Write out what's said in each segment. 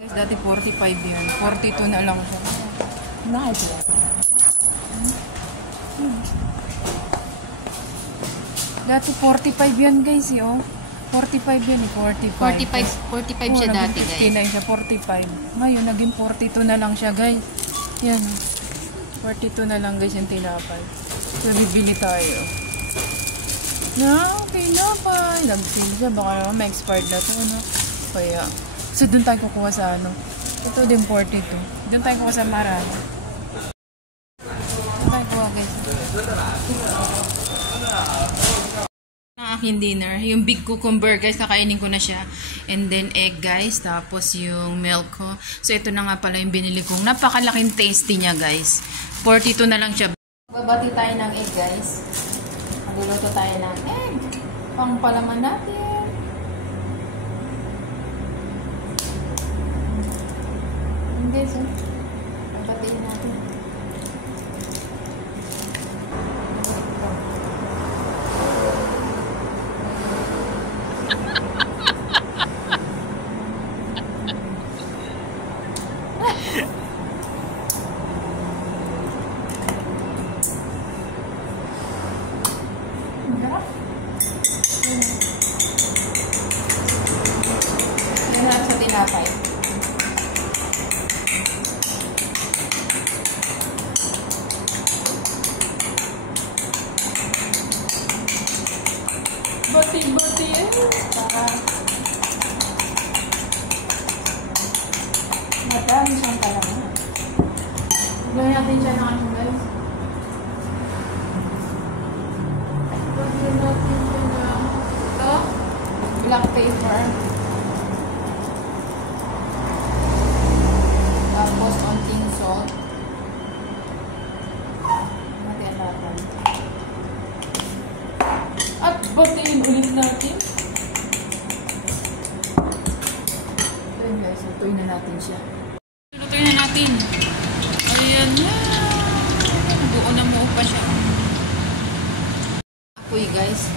Guys, dati 45 yan. 42 na lang siya. Nice. Dati 45 yan guys, oh. 45 yan eh, 45 siya dati, guys. 59 siya, 45. Ngayon, naging 42 na lang siya, guys. Yan. 42 na lang guys yung tinapay. So, bibili tayo. Tinapay. Nag-sale siya. Baka naman ma-expired na ito, no? Kaya, so doon tayo kukuha sa ano. Ito din 42. Doon tayo kukuha sa marami. Doon tayo kukuha guys. Ang aking dinner, yung big cucumber guys, kakainin ko na siya. And then egg guys, tapos yung milk ko. So ito na nga pala yung binili kong napakalaking tasty niya guys. 42 na lang siya. Babati tayo ng egg guys. Magluluto tayo ng egg. Pangpalaman natin. Hindi, so. Babatiin natin. Yan na sa tinapay. Bati-bati eh. Madami siyang kalaman. Gawin natin siya ng ano guys. Gawin natin siya ng ito. Black paper. Tapos konting salt. Natin natin. At batiin ulit natin. So guys, lutuin na natin siya. Lutuin na natin. Ayan na. Buo na mo pa siya. Apoy guys.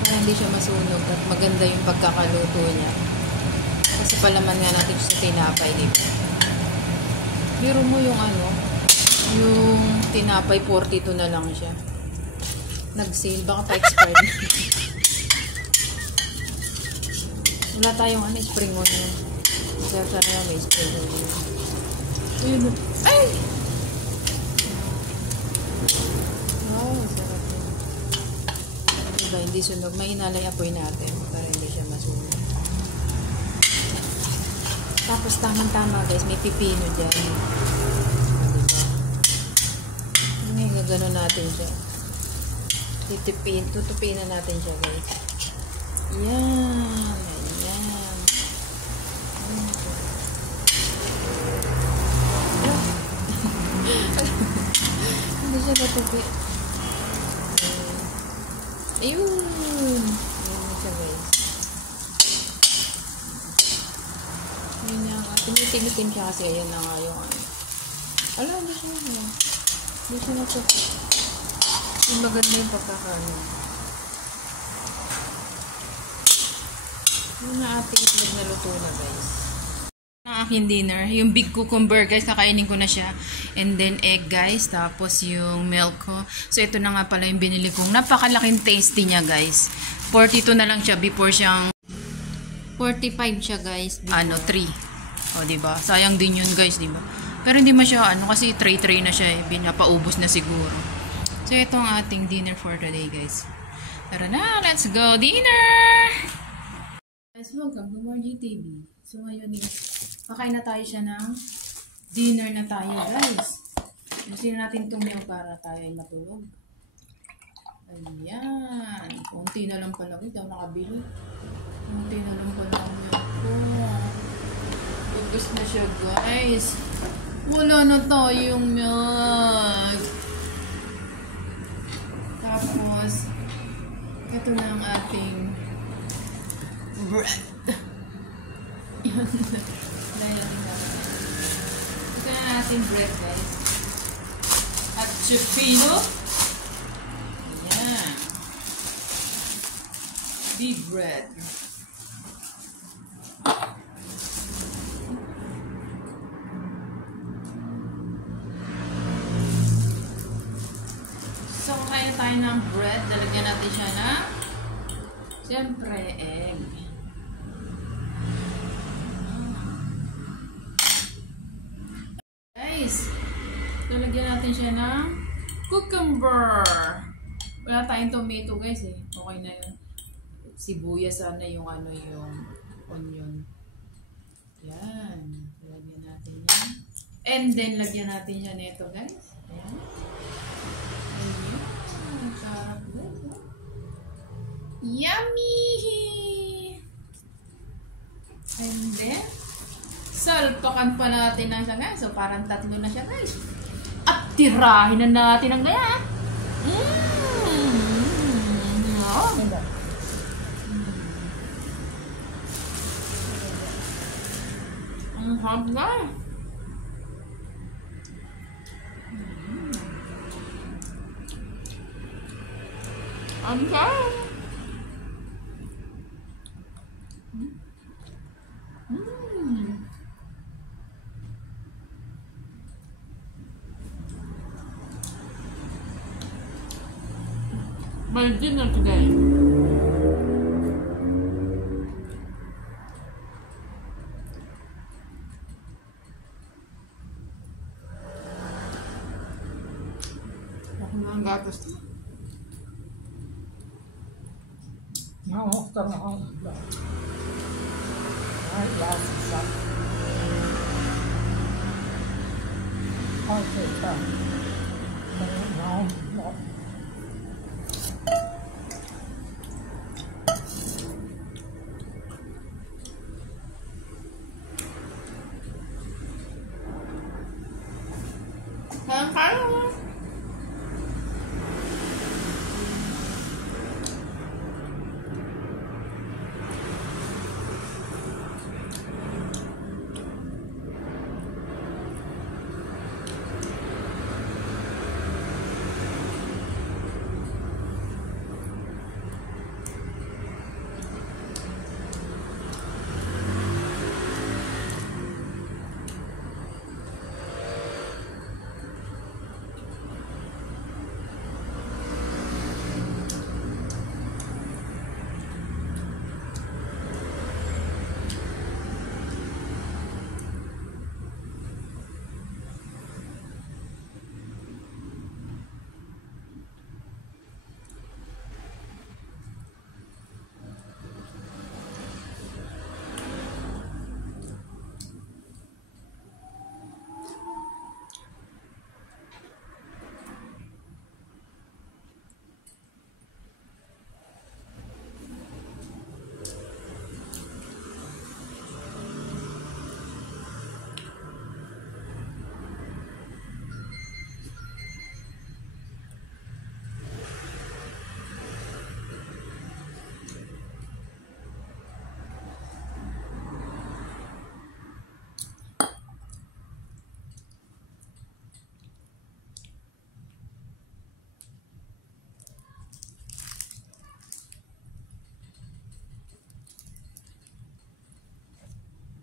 Para hindi siya masunog at maganda yung pagkakaluto niya. Kasi palaman nga natin sa tinapay, diba? Biro mo yung ano, yung tinapay 42 na lang siya. Nag-sale, baka pa-expired. Wala tayong ano, spring onion. Sana na may spring onion. Ayun. Ay! Wow, sarap yun. Diba, hindi sunog. May inalay apoy natin para hindi siya masunog. Tapos tamang-tama guys, may pipino dyan. Diba? Ngayon, gagano natin siya. Tutupin na natin siya guys. Yan. Ayan. Hindi siya natupi. Ayun. Ayan siya guys. Yun nga nga. Tinitimitim siya kasi ayun na nga yung ano. Alam, hindi siya na. Hindi siya natupi. Yung maganda yung pagkakano. Yung na ating itlog na luto na guys. Ang aking dinner, yung big cucumber guys, kakainin ko na siya. And then egg guys, tapos yung milk ko. So ito na nga pala yung binili kong napakalaking tasty niya guys. 42 na lang siya before siyang 45 siya guys. Ano, 3. O diba? Sayang din yun guys, diba? Pero hindi mo siya ano kasi tray na siya eh. Pinapaubos na siguro. So ito ang ating dinner for today guys. Tara na, let's go dinner! Guys, welcome to More GTV. So ngayon is, pakain na tayo siya ng dinner na tayo guys. Gusto natin tumayo para tayo ay matulog. Ayan. Kunti na lang pala. Ito nakabili. Kunti na lang pala ang milk ko. Ubus na siya guys. Wala na tayong milk. Tapos, ito na ang ating bread. Yan. Ito na natin bread guys. At chipino. Ayan. big bread. So, kakain tayo ng bread. Lalagyan natin siya na, siyempre, egg. Guys, lalagyan natin siya ng cucumber. Wala tayong tomato guys eh. Okay na yun. Sibuyas sana yung yung onion. Yan. Lagyan natin yan. And then, lagyan natin siya nito guys. Ayan. Ayan. Sarap guys. Yummy! And then, salpakan pa natin na siya guys. So, parang 3 na siya guys. At tirahin na natin ang gaya. Ang hot guys. Ang sarap. My dinner today. Ako na ang gatas. Nou, of dan nog altijd. Ja, ja, zak. Altijd dan. Nou, nog.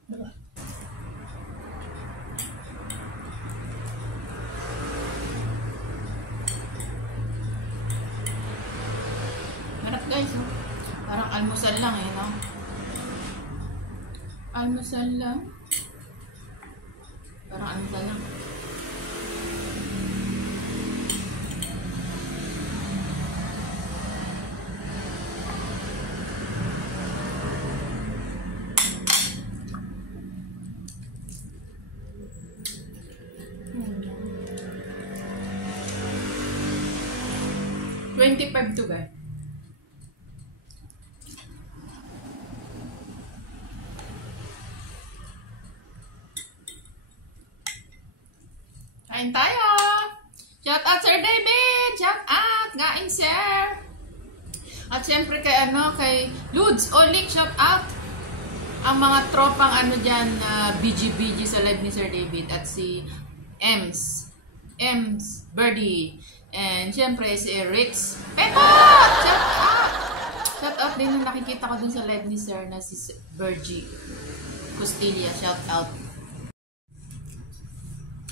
Kaya. Harap guys, oh. Parang almusal lang eh, no? Almusal lang. Parang almusal lang. $25 to guys. Kain tayo! Shout out Sir David! Shout out! Gain sir! At syempre kay kay Ludes Olik, shout out! Ang mga tropang dyan, BG sa live ni Sir David at si Ems, Birdie, and syempre si Ritz Pepot! Shout out! Shout out din nung nakikita ko dun sa live ni Sir na si Virgie Costilla. Shout out.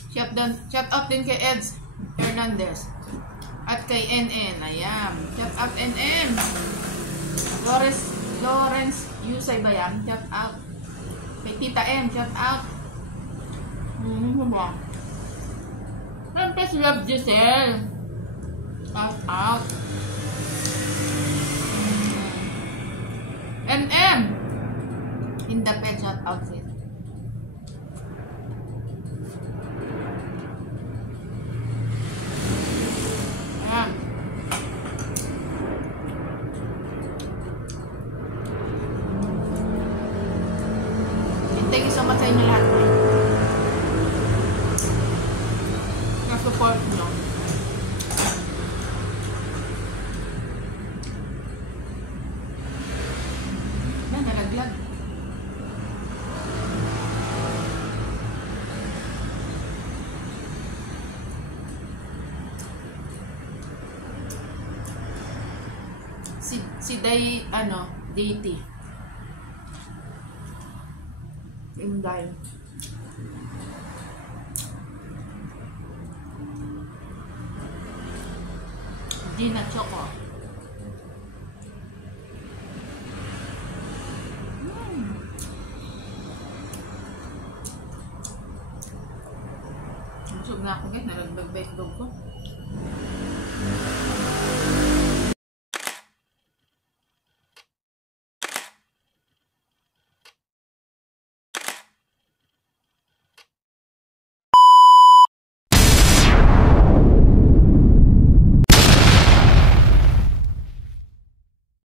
Shout out din kay Eds Hernandez. At kay NN. Ayan. Shout out NN. Lawrence Yusay ba yan? Shout out. Kay Tita M. Shout out. Ano ba? Siyempre si Love Giselle. Shout out. MM. In the pet, shout out sis. Ayan. Thank you so much sa inyo lahat. Na-support nyo. Nalaglag. Si Day, Deity. Inday. Gina Choco. Busog na ako guys, nalagdag ba yung dog ko?